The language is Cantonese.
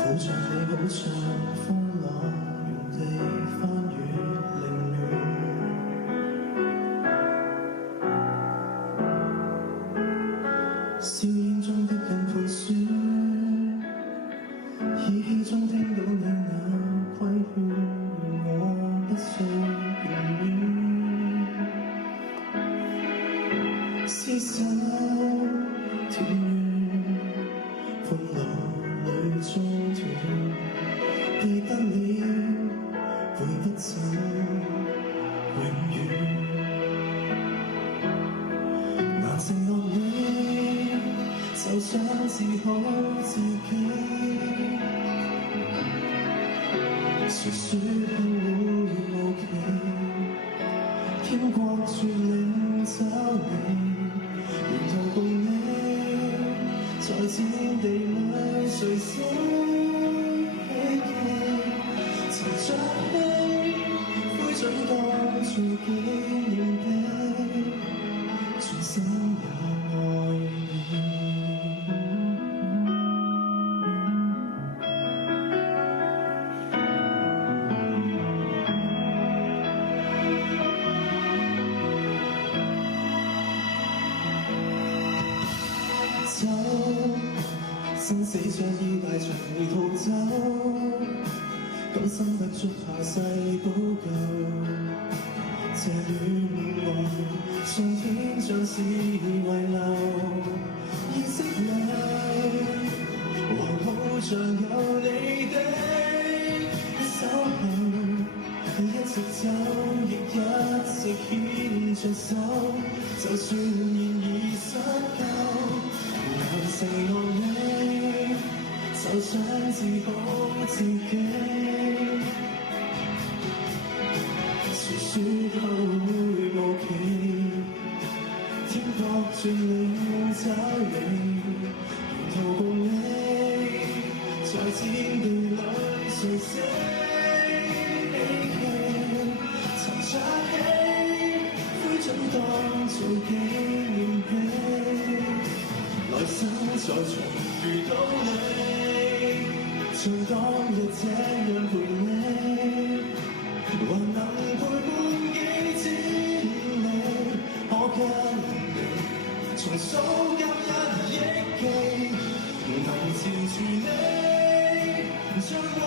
抱着你好像風浪，原地翻越凌亂。笑煙中的人盤旋，依稀中聽到你那規勸，我不需遠遠。廝守團圓，歡樂裏中斷，記得了會不走永遠。難承諾你，就想治好自己。誰說後會無期？天國絕領找你，沿途共你，在戰地裏垂死希冀。曾着你，灰燼當做紀念碑，全心也愛你。走，生死相依大場地逃走，今生不足下世補救。這戀愛，上天像是遺留，意識裏還好像有你的守候。你一直走，亦一直牽着手，就算現已失救。難承諾你，就想治好自己。誰說後會無期？天國絕領找你，沿途共你，在戰地裏垂死希冀。曾着起灰燼當做紀念碑，來生再重遇到你，像當日這樣陪你，還能陪伴幾千里，可跟你重數舊日憶記，能纏住你，像我